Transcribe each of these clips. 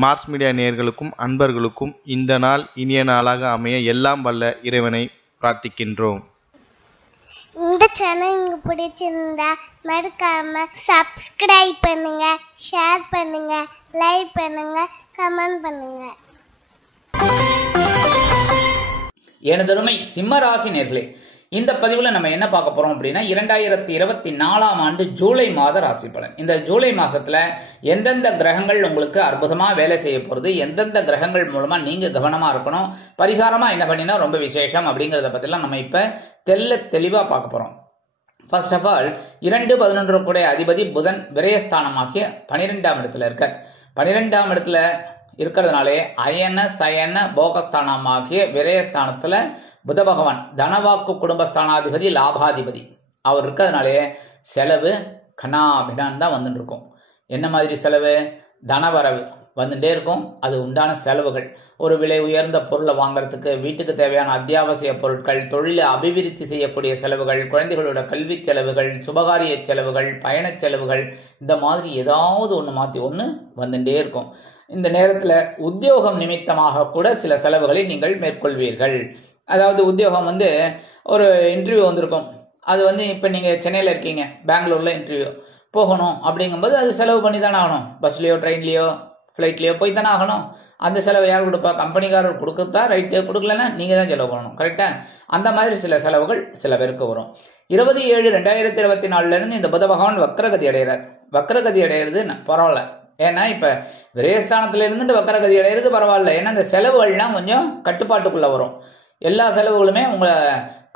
Mars media நேயர்களுக்கும் அன்பர்களுக்கும் இந்த நாள் இனிய நாளாக அமைய எல்லாம் வல்ல இறைவனை பிரார்த்திக்கின்றோம். இந்த சேனல் உங்களுக்கு பிடிச்சிருந்தா மறக்காம சப்ஸ்கிரைப் பண்ணுங்க, ஷேர் பண்ணுங்க, லைக் பண்ணுங்க, கமெண்ட் பண்ணுங்க. எனதருமை சிம்ம ராசி நேயர்களே, இந்த பதிவில் நம்ம என்ன பார்க்க போறோம் அப்படின்னா 2024 ஜூலை மாத ராசி பலன். இந்த ஜூலை மாசத்துல எந்தெந்த கிரகங்கள் உங்களுக்கு அற்புதமா வேலை செய்ய போறது, எந்தெந்த கிரகங்கள் மூலமா நீங்க கவனமா இருக்கணும், பரிகாரமா என்ன பண்ணினா ரொம்ப விசேஷம் அப்படிங்கறத பத்திலாம் நம்ம இப்ப தெளிவா பார்க்க போறோம். ஃபர்ஸ்ட் ஆஃப் ஆல் 2-11 கூட அதிபதி புதன் விரயஸ்தானமாகிய 12ஆம் இடத்துல இருக்கார். 12ஆம் இடத்துல இருக்கிறதுனாலே அயன சயன போகஸ்தானமாகிய விரயஸ்தானத்துல புத பகவான் தனவாக்கு குடும்பஸ்தானாதிபதி லாபாதிபதி அவர் இருக்கிறதுனாலே செலவு கனாபிடான் தான் வந்துட்டு இருக்கும். என்ன மாதிரி செலவு? தனவரவு வந்துட்டே இருக்கும். அது உண்டான செலவுகள், ஒரு விலை உயர்ந்த பொருளை வாங்குறதுக்கு, வீட்டுக்கு தேவையான அத்தியாவசிய பொருட்கள், தொழிலை அபிவிருத்தி செய்யக்கூடிய செலவுகள், குழந்தைகளோட கல்வி செலவுகள், சுபகாரிய செலவுகள், பயண செலவுகள், இந்த மாதிரி ஏதாவது ஒன்று மாற்றி ஒன்று வந்துட்டே இருக்கும். இந்த நேரத்தில் உத்தியோகம் நிமித்தமாக கூட சில செலவுகளை நீங்கள் மேற்கொள்வீர்கள். அதாவது உத்தியோகம் ஒரு இன்டர்வியூ வந்திருக்கும். அது இப்போ நீங்கள் சென்னையில் இருக்கீங்க, பெங்களூரில் இன்டர்வியூ போகணும் அப்படிங்கும்போது அது செலவு பண்ணி தானே ஆகணும். பஸ்லேயோ ட்ரெயின்லேயோ ஃப்ளைட்லேயோ போய் தானே ஆகணும். அந்த செலவு யார் கொடுப்பா? கம்பெனிக்காரர் கொடுக்குறதா? ரைட்டு. கொடுக்கலன்னா நீங்கள் தான் செலவு பண்ணணும். கரெக்டாக? அந்த மாதிரி சில செலவுகள் சில பேருக்கு வரும். 20/7/2024 இந்த புத பகவான் வக்ரகதி அடைகிறார். வக்ரகதி அடைகிறது பரவாயில்ல. ஏன்னா இப்போ விரயஸ்தானத்தில் இருந்துட்டு வக்ரகதி அடைகிறது பரவாயில்ல. ஏன்னா இந்த செலவுகள்லாம் கொஞ்சம் கட்டுப்பாட்டுக்குள்ளே வரும். எல்லா செலவுகளுமே உங்களை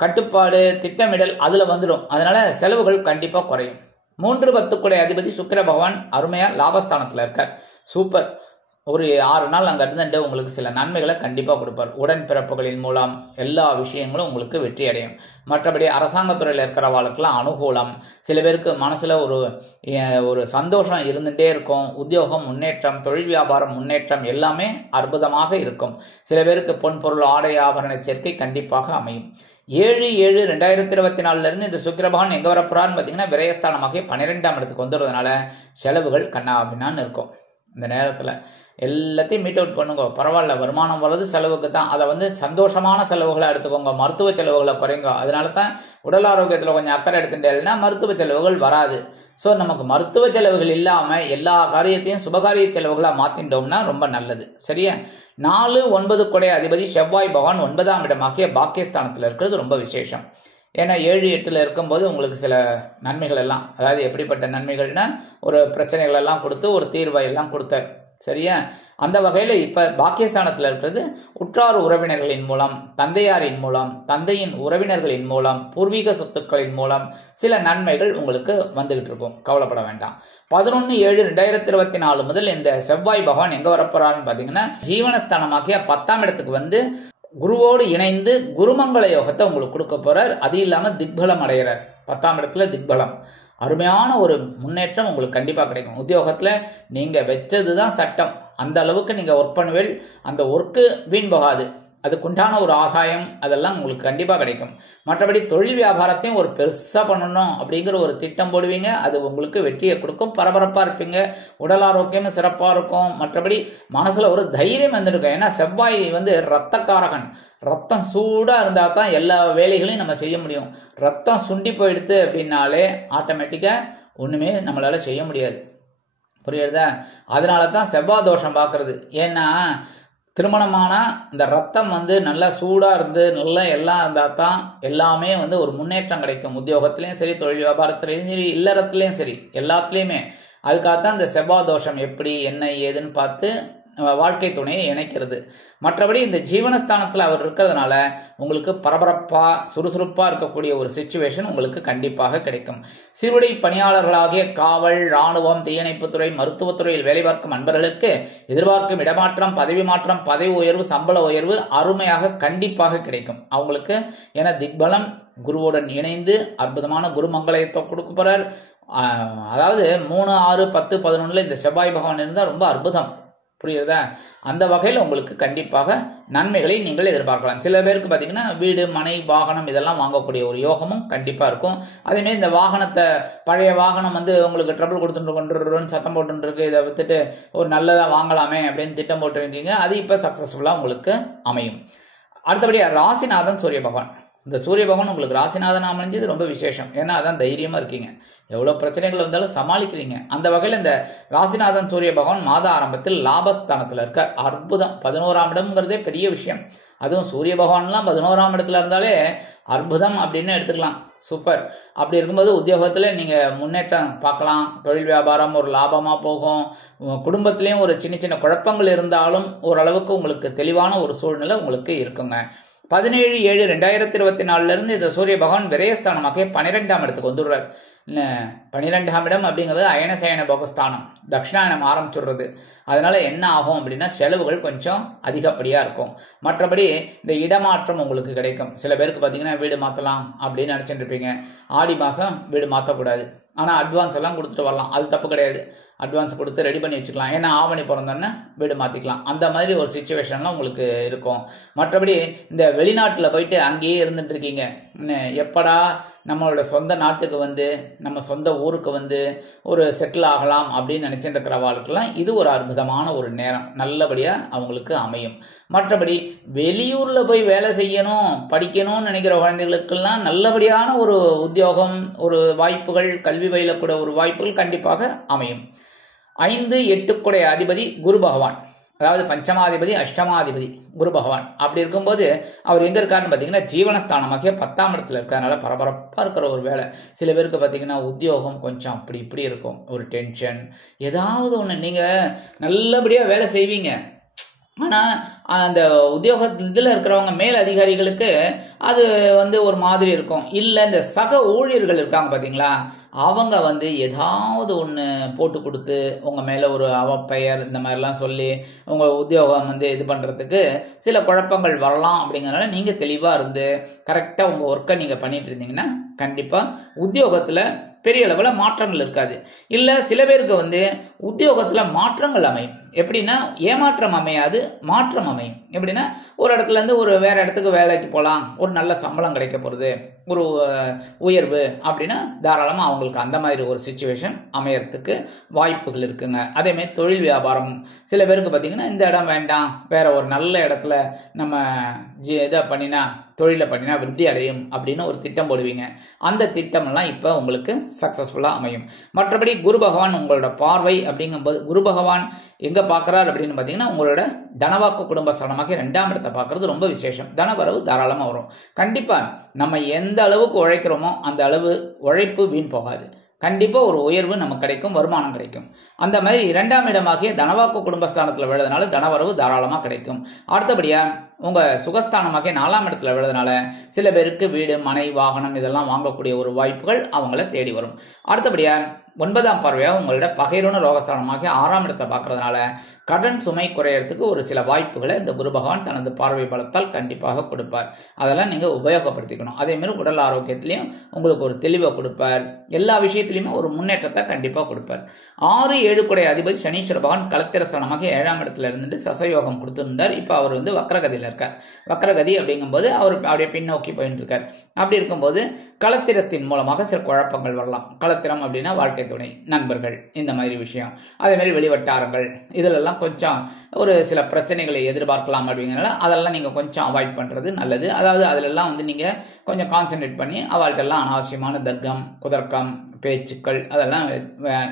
கட்டுப்பாடு திட்டமிடல் அதில் வந்துடும். அதனால செலவுகள் கண்டிப்பாக குறையும். 3-10 கூட அதிபதி சுக்கிர பகவான் அருமையா லாபஸ்தானத்தில் இருக்கார். சூப்பர். ஒரு 6 நாள் அங்கே இருந்துட்டு உங்களுக்கு சில நன்மைகளை கண்டிப்பாக கொடுப்பார். உடன்பிறப்புகளின் மூலம் எல்லா விஷயங்களும் உங்களுக்கு வெற்றி அடையும். மற்றபடி அரசாங்கத்துறையில் இருக்கிறவாளுக்கெல்லாம் அனுகூலம். சில பேருக்கு மனசில் ஒரு சந்தோஷம் இருந்துகிட்டே இருக்கும். உத்தியோகம் முன்னேற்றம், தொழில் வியாபாரம் முன்னேற்றம் எல்லாமே அற்புதமாக இருக்கும். சில பேருக்கு பொன் பொருள் ஆடை ஆபரண சேர்க்கை கண்டிப்பாக அமையும். 7/7/2024 இந்த சுக்கிர பகவான் எங்கே வரப்போறான்னு பார்த்தீங்கன்னா விரயஸ்தானமாக 12ஆம் இடத்துக்கு வந்துடுறதுனால செலவுகள் கண்ணாபின்னான்னு இருக்கும். இந்த நேரத்தில் எல்லாத்தையும் மீட் அவுட் பண்ணுங்க. பரவாயில்ல, வருமானம் வர்றது செலவுக்கு தான். அதை சந்தோஷமான செலவுகளை எடுத்துக்கோங்க. மருத்துவ செலவுகளை குறைங்க. அதனால தான் உடல் ஆரோக்கியத்தில் கொஞ்சம் அக்கறை எடுத்துட்டேன்னா மருத்துவ செலவுகள் வராது. ஸோ நமக்கு மருத்துவ செலவுகள் இல்லாமல் எல்லா காரியத்தையும் சுபகாரிய செலவுகளாக மாற்றிட்டோம்னா ரொம்ப நல்லது. சரியா? 4-9 கொடை அதிபதி செவ்வாய் பகவான் 9ஆம் இடமாகிய பாக்கியஸ்தானத்தில் இருக்கிறது ரொம்ப விசேஷம். ஏன்னா 7-8 இருக்கும்போது உங்களுக்கு சில நன்மைகள் எல்லாம், அதாவது எப்படிப்பட்ட நன்மைகள்னா ஒரு பிரச்சனைகள் எல்லாம் கொடுத்து ஒரு தீர்வை எல்லாம் கொடுத்தார். சரியா? அந்த வகையில் இப்போ பாக்கியஸ்தானத்தில் இருக்கிறது உற்றார் உறவினர்களின் மூலம், தந்தையாரின் மூலம், தந்தையின் உறவினர்களின் மூலம், பூர்வீக சொத்துக்களின் மூலம் சில நன்மைகள் உங்களுக்கு வந்துகிட்டு இருக்கும். கவலைப்பட வேண்டாம். 11/7/2024 முதல் இந்த செவ்வாய் பகவான் எங்கே வரப்போறாருன்னு பார்த்தீங்கன்னா ஜீவனஸ்தானமாகிய 10ஆம் இடத்துக்கு குருவோடு இணைந்து குருமங்கள யோகத்தை உங்களுக்கு கொடுக்க போறார். அது இல்லாமல் திக்பலம் அடைகிறார். 10ஆம் இடத்துல திக்பலம். அருமையான ஒரு முன்னேற்றம் உங்களுக்கு கண்டிப்பாக கிடைக்கும். உத்தியோகத்தில் நீங்கள் வச்சது தான் சட்டம். அந்த அளவுக்கு நீங்கள் ஒர்க் பண்ணுவீள். அந்த ஒர்க்கு வீண் போகாது. அதுக்குண்டான ஒரு ஆதாயம் அதெல்லாம் உங்களுக்கு கண்டிப்பாக கிடைக்கும். மற்றபடி தொழில் வியாபாரத்தையும் ஒரு பெருசாக பண்ணணும் அப்படிங்கிற ஒரு திட்டம் போடுவீங்க. அது உங்களுக்கு வெற்றியை கொடுக்கும். பரபரப்பாக இருப்பீங்க. உடல் ஆரோக்கியமும் சிறப்பாக இருக்கும். மற்றபடி மனசில் ஒரு தைரியம் வந்துருக்கும். ஏன்னா செவ்வாய் ரத்தக்காரகன். ரத்தம் சூடாக இருந்தால் தான் எல்லா வேலைகளையும் நம்ம செய்ய முடியும். ரத்தம் சுண்டி போயிடுது அப்படின்னாலே ஆட்டோமேட்டிக்காக ஒன்றுமே நம்மளால் செய்ய முடியாது. புரியுறதா? அதனால தான் செவ்வாய் தோஷம் பார்க்கறது. ஏன்னா திருமணமானா இந்த ரத்தம் நல்லா சூடாக இருந்து நல்லா எல்லாம் இருந்தால் தான் எல்லாமே ஒரு முன்னேற்றம் கிடைக்கும். உத்தியோகத்திலையும் சரி, தொழில் வியாபாரத்துலையும் சரி, இல்லறத்துலையும் சரி, எல்லாத்துலேயுமே. அதுக்காகத்தான் இந்த செவ்வாய் தோஷம் எப்படி என்ன ஏதுன்னு பார்த்து வாழ்க்கை துணையை இணைக்கிறது. மற்றபடி இந்த ஜீவனஸ்தானத்தில் அவர் இருக்கிறதுனால உங்களுக்கு பரபரப்பாக சுறுசுறுப்பாக இருக்கக்கூடிய ஒரு சிச்சுவேஷன் உங்களுக்கு கண்டிப்பாக கிடைக்கும். சிறுவடை பணியாளர்களாகிய காவல், இராணுவம், தீயணைப்புத்துறை, மருத்துவத்துறையில் வேலை பார்க்கும் அன்பர்களுக்கு எதிர்பார்க்கும் இடமாற்றம், பதவி மாற்றம், பதவி உயர்வு, சம்பள உயர்வு அருமையாக கண்டிப்பாக கிடைக்கும் அவங்களுக்கு. ஏன்னா திக்பலம் குருவுடன் இணைந்து அற்புதமான குருமங்களத்தை கொடுக்க போறார். அதாவது 3, 6, 10, 11 இந்த செவ்வாய் பகவான் இருந்தால் ரொம்ப அற்புதம். புரியுறதா? அந்த வகையில் உங்களுக்கு கண்டிப்பாக நன்மைகளை நீங்கள் எதிர்பார்க்கலாம். சில பேருக்கு பார்த்தீங்கன்னா வீடு, மனை, வாகனம் இதெல்லாம் வாங்கக்கூடிய ஒரு யோகமும் கண்டிப்பாக இருக்கும். அதேமாரி இந்த வாகனத்தை, பழைய வாகனம் வந்து உங்களுக்கு ட்ரபிள் கொடுத்துட்டு சத்தம் போட்டுருக்கு, இதை வித்துட்டு ஒரு நல்லதாக வாங்கலாமே அப்படின்னு திட்டம் போட்டுருக்கீங்க, அது இப்போ சக்ஸஸ்ஃபுல்லாக உங்களுக்கு அமையும். அடுத்தபடியாக ராசிநாதன் சூரிய பகவான். இந்த சூரிய பகவான் உங்களுக்கு ராசிநாதன் அமைஞ்சது ரொம்ப விசேஷம். ஏன்னா அதான் தைரியமாக இருக்கீங்க, எவ்வளோ பிரச்சனைகள் வந்தாலும் சமாளிக்கிறீங்க. அந்த வகையில் இந்த ராசிநாதன் சூரிய பகவான் மாத ஆரம்பத்தில் லாபஸ்தானத்தில் இருக்க அற்புதம். 11ஆம் இடம்ங்கிறதே பெரிய விஷயம். அதுவும் சூரிய பகவான்லாம் 11ஆம் இடத்துல இருந்தாலே அற்புதம் அப்படின்னு எடுத்துக்கலாம். சூப்பர். அப்படி இருக்கும்போது உத்தியோகத்தில் நீங்கள் முன்னேற்றம் பார்க்கலாம். தொழில் வியாபாரம் ஒரு லாபமாக போகும். குடும்பத்திலையும் ஒரு சின்ன சின்ன குழப்பங்கள் இருந்தாலும் ஓரளவுக்கு உங்களுக்கு தெளிவான ஒரு சூழ்நிலை உங்களுக்கு இருக்குங்க. 17/7/2024 இந்த சூரிய பகவான் விரயஸ்தானமாக 12ஆம் இடத்துக்கு வந்துடுறார். 12ஆம் இடம் அப்படிங்கிறது அயனசயன போகஸ்தானம், தட்சிணாயனம் ஆரம்பிச்சுடுறது. அதனால என்ன ஆகும் அப்படின்னா செலவுகள் கொஞ்சம் அதிகப்படியாக இருக்கும். மற்றபடி இந்த இடமாற்றம் உங்களுக்கு கிடைக்கும். சில பேருக்கு பார்த்தீங்கன்னா வீடு மாற்றலாம் அப்படின்னு நினச்சிட்டு இருப்பீங்க. ஆடி மாதம் வீடு மாற்றக்கூடாது, ஆனால் அட்வான்ஸ் எல்லாம் கொடுத்துட்டு வரலாம், அது தப்பு கிடையாது. அட்வான்ஸ் கொடுத்து ரெடி பண்ணி வச்சுக்கலாம். ஏன்னா ஆவணி பிறந்தோன்னே வீடு மாற்றிக்கலாம். அந்த மாதிரி ஒரு சிச்சுவேஷன்லாம் உங்களுக்கு இருக்கும். மற்றபடி இந்த வெளிநாட்டில் போயிட்டு அங்கேயே இருந்துட்டு இருக்கீங்க, எப்படா நம்மளோட சொந்த நாட்டுக்கு வந்து நம்ம சொந்த ஊருக்கு வந்து ஒரு செட்டில் ஆகலாம் அப்படின்னு நினச்சிட்டு இருக்கிறவாளுக்கெல்லாம் இது ஒரு அற்புதமான ஒரு நேரம், நல்லபடியாக அவங்களுக்கு அமையும். மற்றபடி வெளியூரில் போய் வேலை செய்யணும், படிக்கணும்னு நினைக்கிற குழந்தைகளுக்கெல்லாம் நல்லபடியான ஒரு உத்தியோகம், ஒரு வாய்ப்புகள், கல்வி பயிலக்கூடிய ஒரு வாய்ப்புகள் கண்டிப்பாக அமையும். 5, 8 அதிபதி குரு பகவான், அதாவது பஞ்சமாதிபதி, அஷ்டமாதிபதி குரு பகவான். அப்படி இருக்கும்போது அவர் எங்கே இருக்காருன்னு பார்த்தீங்கன்னா ஜீவனஸ்தானமாக 10ஆம் இடத்துல இருக்கிறதுனால பரபரப்பாக இருக்கிற ஒரு வேலை. சில பேருக்கு பார்த்தீங்கன்னா உத்தியோகம் கொஞ்சம் அப்படி இப்படி இருக்கும், ஒரு டென்ஷன், ஏதாவது ஒன்று. நீங்கள் நல்லபடியாக வேலை செய்வீங்க, ஆனால் அந்த உத்தியோக இதில் இருக்கிறவங்க மேல் அதிகாரிகளுக்கு அது வந்து ஒரு மாதிரி இருக்கும். இல்லை இந்த சக ஊழியர்கள் இருக்காங்க பார்த்தீங்களா, அவங்க வந்து ஏதாவது ஒன்று போட்டு கொடுத்து உங்கள் மேலே ஒரு அவப்பெயர் இந்த மாதிரிலாம் சொல்லி உங்கள் உத்தியோகம் வந்து இது பண்ணுறதுக்கு சில குழப்பங்கள் வரலாம். அப்படிங்கிறனால நீங்கள் தெளிவாக இருந்து கரெக்டாக உங்கள் ஒர்க்கை நீங்கள் பண்ணிட்டு இருந்தீங்கன்னா கண்டிப்பாக உத்தியோகத்தில் பெரிய அளவில் மாற்றங்கள் இருக்காது. இல்லை சில பேருக்கு வந்து உத்தியோகத்தில் மாற்றங்கள் அமையும். எப்படின்னா ஏமாற்றம் அமையாது, மாற்றம் அமையும். எப்படின்னா ஒரு இடத்துல இருந்து ஒரு வேற இடத்துக்கு வேலைக்கு போகலாம், ஒரு நல்ல சம்பளம் கிடைக்க போகிறது, ஒரு உயர்வு அப்படின்னா தாராளமாக அவங்களுக்கு அந்த மாதிரி ஒரு சிச்சுவேஷன் அமையறதுக்கு வாய்ப்புகள் இருக்குங்க. அதேமாதிரி தொழில் வியாபாரம் சில பேருக்கு பார்த்தீங்கன்னா இந்த இடம் வேண்டாம், வேற ஒரு நல்ல இடத்துல நம்ம இதை பண்ணினா தொழிலை பண்ணினா விருத்தி அடையும் அப்படின்னு ஒரு திட்டம் போடுவீங்க. அந்த திட்டமெல்லாம் இப்போ உங்களுக்கு சக்ஸஸ்ஃபுல்லாக அமையும். மற்றபடி குரு பகவான் உங்களோட பார்வை அப்படிங்கும்போது குரு பகவான் எங்கே பார்க்குறாரு அப்படின்னு பார்த்தீங்கன்னா உங்களோட தனவாக்கு குடும்பஸ்தானமாக 2ஆம் இடத்தை பார்க்குறது ரொம்ப விசேஷம். தனவரவு தாராளமாக வரும். கண்டிப்பாக நம்ம எந்த அளவுக்கு உழைக்கிறோமோ அந்த அளவு உழைப்பு வீண் போகாது. கண்டிப்பாக ஒரு உயர்வு நமக்கு கிடைக்கும், வருமானம் கிடைக்கும். அந்த மாதிரி 2ஆம் இடமாகிய தனவாக்கு குடும்பஸ்தானத்தில் விழுறதுனால தனவரவு தாராளமாக கிடைக்கும். அடுத்தபடியாக உங்கள் சுகஸ்தானமாக 4ஆம் இடத்துல விழுறதுனால சில பேருக்கு வீடு, மனை, வாகனம் இதெல்லாம் வாங்கக்கூடிய ஒரு வாய்ப்புகள் அவங்கள தேடி வரும். அடுத்தபடியாக 9ஆம் பார்வையாக உங்களோட பகைரோன ரோகஸ்தானமாக 6ஆம் இடத்தை பார்க்கறதுனால கடன் சுமை குறையறதுக்கு ஒரு சில வாய்ப்புகளை இந்த குரு பகவான் தனது பார்வை பலத்தால் கண்டிப்பாக கொடுப்பார். அதெல்லாம் நீங்கள் உபயோகப்படுத்திக்கணும். அதேமாதிரி உடல் ஆரோக்கியத்திலையும் உங்களுக்கு ஒரு தெளிவை கொடுப்பார். எல்லா விஷயத்திலையுமே ஒரு முன்னேற்றத்தை கண்டிப்பாக கொடுப்பார். 6, 7 அதிபதி சனீஸ்வர பகவான் கலத்திரஸ்தானமாக 7ஆம் இடத்துல இருந்துட்டு சசயோகம் கொடுத்துருந்தார். இப்போ அவர் வந்து வக்ரகதியில் இருக்கார். வக்ரகதி அப்படிங்கும்போது அவர் அப்படியே பின்னோக்கி போயிட்டு இருக்கார். அப்படி இருக்கும்போது களத்திரத்தின் மூலமாக சில குழப்பங்கள் வரலாம். களத்திரம் அப்படின்னா வாழ்க்கை துணை, நண்பர்கள், இந்த மாதிரி விஷயம். அதே மாதிரி வெளிவட்டாரங்கள் இதிலெல்லாம் கொஞ்சம் ஒரு சில பிரச்சனைகளை எதிர்பார்க்கலாம். அப்படிங்கிறனால அதெல்லாம் நீங்கள் கொஞ்சம் அவாய்ட் பண்ணுறது நல்லது. அதாவது அதிலெல்லாம் வந்து நீங்கள் கொஞ்சம் கான்சென்ட்ரேட் பண்ணி அவள்கிட்டெல்லாம் அனாவசியமான தர்க்கம், குதர்க்கம், பேச்சுக்கள், அதெல்லாம்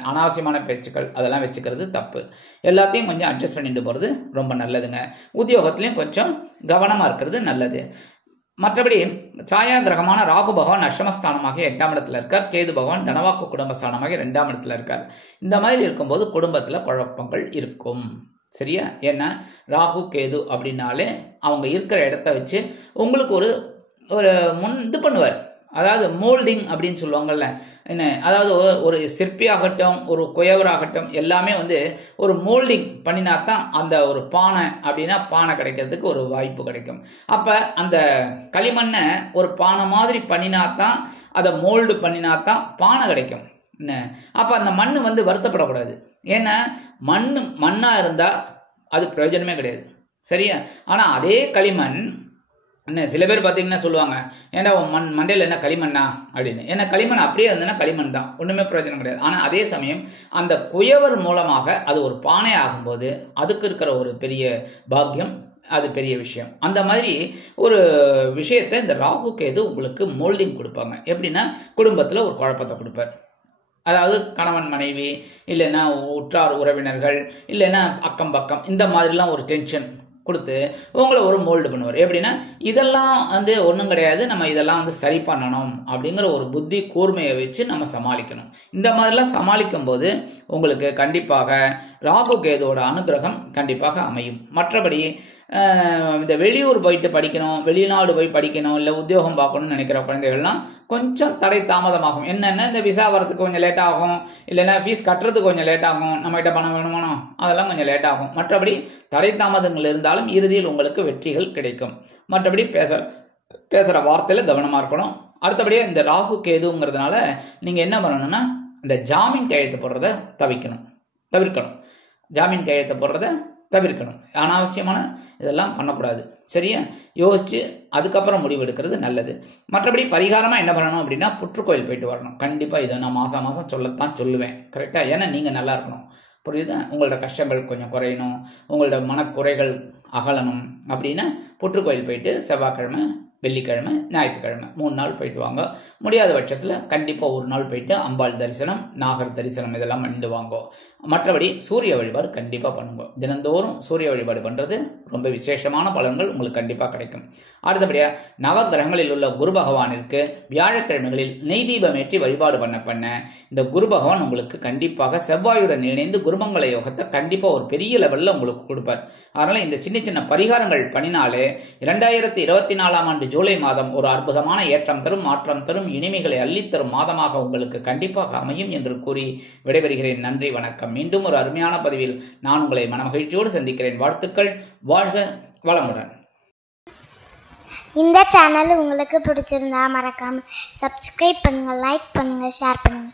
அனாவசியமான பேச்சுக்கள் அதெல்லாம் வச்சுக்கிறது தப்பு. எல்லாத்தையும் கொஞ்சம் அட்ஜஸ்ட் பண்ணிட்டு போகிறது ரொம்ப நல்லதுங்க. உத்தியோகத்திலையும் கொஞ்சம் கவனமாக இருக்கிறது நல்லது. மற்றபடி சாயா கிரகமான ராகு பகவான் அஷ்டமஸ்தானமாக 8ஆம் இடத்துல இருக்கார். கேது பகவான் தனவாக்கு குடும்பஸ்தானமாக 2ஆம் இடத்துல இருக்கார். இந்த மாதிரி இருக்கும்போது குடும்பத்தில் குழப்பங்கள் இருக்கும். சரியா? ஏன்னா ராகு கேது அப்படின்னாலே அவங்க இருக்கிற இடத்த வச்சு உங்களுக்கு ஒரு இது பண்ணுவார். அதாவது மோல்டிங் அப்படின்னு சொல்லுவாங்கல்ல, என்ன, அதாவது ஒரு சிற்பியாகட்டும் ஒரு குயவராகட்டும் எல்லாமே வந்து ஒரு மோல்டிங் பண்ணினா தான் அந்த ஒரு பானை அப்படின்னா பானை கிடைக்கிறதுக்கு ஒரு வாய்ப்பு கிடைக்கும். அப்போ அந்த களிமண்ணை ஒரு பானை மாதிரி பண்ணினா தான், அதை மோல்டு பண்ணினா தான் பானை கிடைக்கும். என்ன, அப்போ அந்த மண் வந்து வருத்தப்படக்கூடாது. ஏன்னா மண்ணாக இருந்தால் அது பிரயோஜனமே கிடையாது. சரியா? ஆனால் அதே களிமண் என்ன சில பேர் பார்த்தீங்கன்னா சொல்லுவாங்க, ஏன்னா மண்டையில் என்ன களிமண்ணா அப்படின்னு. ஏன்னா களிமண் அப்படியே இருந்ததுன்னா களிமண் தான், ஒன்றுமே பிரயோஜனம் கிடையாது. ஆனால் அதே சமயம் அந்த குயவர் மூலமாக அது ஒரு பானை ஆகும்போது அதுக்கு இருக்கிற ஒரு பெரிய பாக்கியம், அது பெரிய விஷயம். அந்த மாதிரி ஒரு விஷயத்தை இந்த ராகு கேது உங்களுக்கு மோல்டிங் கொடுப்பாங்க. எப்படின்னா குடும்பத்தில் ஒரு குழப்பத்தை கொடுப்பார். அதாவது கணவன் மனைவி, இல்லைன்னா உற்றார் உறவினர்கள், இல்லைன்னா அக்கம் பக்கம், இந்த மாதிரிலாம் ஒரு டென்ஷன் கொடுத்து உங்களை ஒரு மோல்டு பண்ணுவார். எப்படின்னா இதெல்லாம் வந்து ஒன்றும் கிடையாது, நம்ம இதெல்லாம் வந்து சரி பண்ணணும் அப்படிங்கிற ஒரு புத்தி கூர்மையை வச்சு நம்ம சமாளிக்கணும். இந்த மாதிரிலாம் சமாளிக்கும் போது உங்களுக்கு கண்டிப்பாக ராகு கேதுவோட அனுகிரகம் கண்டிப்பாக அமையும். மற்றபடி இந்த வெளியூர் போயிட்டு படிக்கணும், வெளிநாடு போய் படிக்கணும், இல்லை உத்தியோகம் பார்க்கணும்னு நினைக்கிற குழந்தைகள்லாம் கொஞ்சம் தடை தாமதமாகும். என்னென்ன இந்த விசா வரத்துக்கு கொஞ்சம் லேட் ஆகும், இல்லைன்னா ஃபீஸ் கட்டுறதுக்கு கொஞ்சம் லேட் ஆகும், நம்மகிட்ட பணம் வேணுமோ அதெல்லாம் கொஞ்சம் லேட் ஆகும். மற்றபடி தடை தாமதங்கள் இருந்தாலும் இறுதியில் உங்களுக்கு வெற்றிகள் கிடைக்கும். மற்றபடி பேசுகிற வார்த்தையில் கவனமாக இருக்கணும். அடுத்தபடியாக இந்த ராகு கேதுங்கிறதுனால நீங்கள் என்ன பண்ணணும்னா இந்த ஜாமீன் கையெழுத்து போடுறத தவிர்க்கணும். ஜாமீன் கையெழுத்து போடுறத தவிர்க்கணும். அனாவசியமான இதெல்லாம் பண்ணக்கூடாது. சரியா? யோசிச்சு அதுக்கப்புறம் முடிவு எடுக்கிறது நல்லது. மற்றபடி பரிகாரமாக என்ன பண்ணணும் அப்படின்னா புற்றுக்கோயில் போயிட்டு வரணும். கண்டிப்பாக இதை நான் மாதம் மாதம் சொல்லத்தான் சொல்லுவேன். கரெக்டாக? ஏன்னா நீங்கள் நல்லா இருக்கணும். புரியுதா? உங்களோட கஷ்டங்கள் கொஞ்சம் குறையணும், உங்களோட மனக்குறைகள் அகலணும் அப்படின்னா புற்றுக்கோயில் போயிட்டு செவ்வாய்க்கிழமை, வெள்ளிக்கிழமை, ஞாயிற்றுக்கிழமை 3 நாள் போயிட்டு வாங்க. முடியாத பட்சத்தில் கண்டிப்பாக ஒரு நாள் போயிட்டு அம்பாள் தரிசனம், நாகர் தரிசனம் இதெல்லாம் பண்ணிட்டு வாங்க. மற்றபடி சூரிய வழிபாடு கண்டிப்பாக பண்ணுங்க. தினந்தோறும் சூரிய வழிபாடு பண்ணுறது ரொம்ப விசேஷமான பலன்கள் உங்களுக்கு கண்டிப்பாக கிடைக்கும். அடுத்தபடியாக நவகிரகங்களில் உள்ள குரு பகவானிற்கு வியாழக்கிழமைகளில் நெய் தீபம் ஏற்றி வழிபாடு பண்ண இந்த குரு பகவான் உங்களுக்கு கண்டிப்பாக செவ்வாயுடன் இணைந்து குருமங்கள யோகத்தை கண்டிப்பாக ஒரு பெரிய லெவலில் உங்களுக்கு கொடுப்பார். அதனால் இந்த சின்ன சின்ன பரிகாரங்கள் பண்ணினாலே 2024ஆம் ஆண்டு ஜூலை மாதம் ஒரு அற்புதமான ஏற்றம் தரும், மாற்றம் தரும், இனிமைகளை அள்ளித்தரும் மாதமாக உங்களுக்கு கண்டிப்பாக அமையும் என்று கூறி விடைபெறுகிறேன். நன்றி, வணக்கம். மீண்டும் ஒரு அருமையான பதிவில் நான் உங்களை மனமகிழ்ச்சியோடு சந்திக்கிறேன். வாழ்த்துக்கள். வாழ்க வளமுடன். இந்த சேனல் உங்களுக்கு பிடிச்சிருந்தா மறக்காம சப்ஸ்கிரைப் பண்ணுங்க, லைக் பண்ணுங்க, ஷேர் பண்ணுங்க.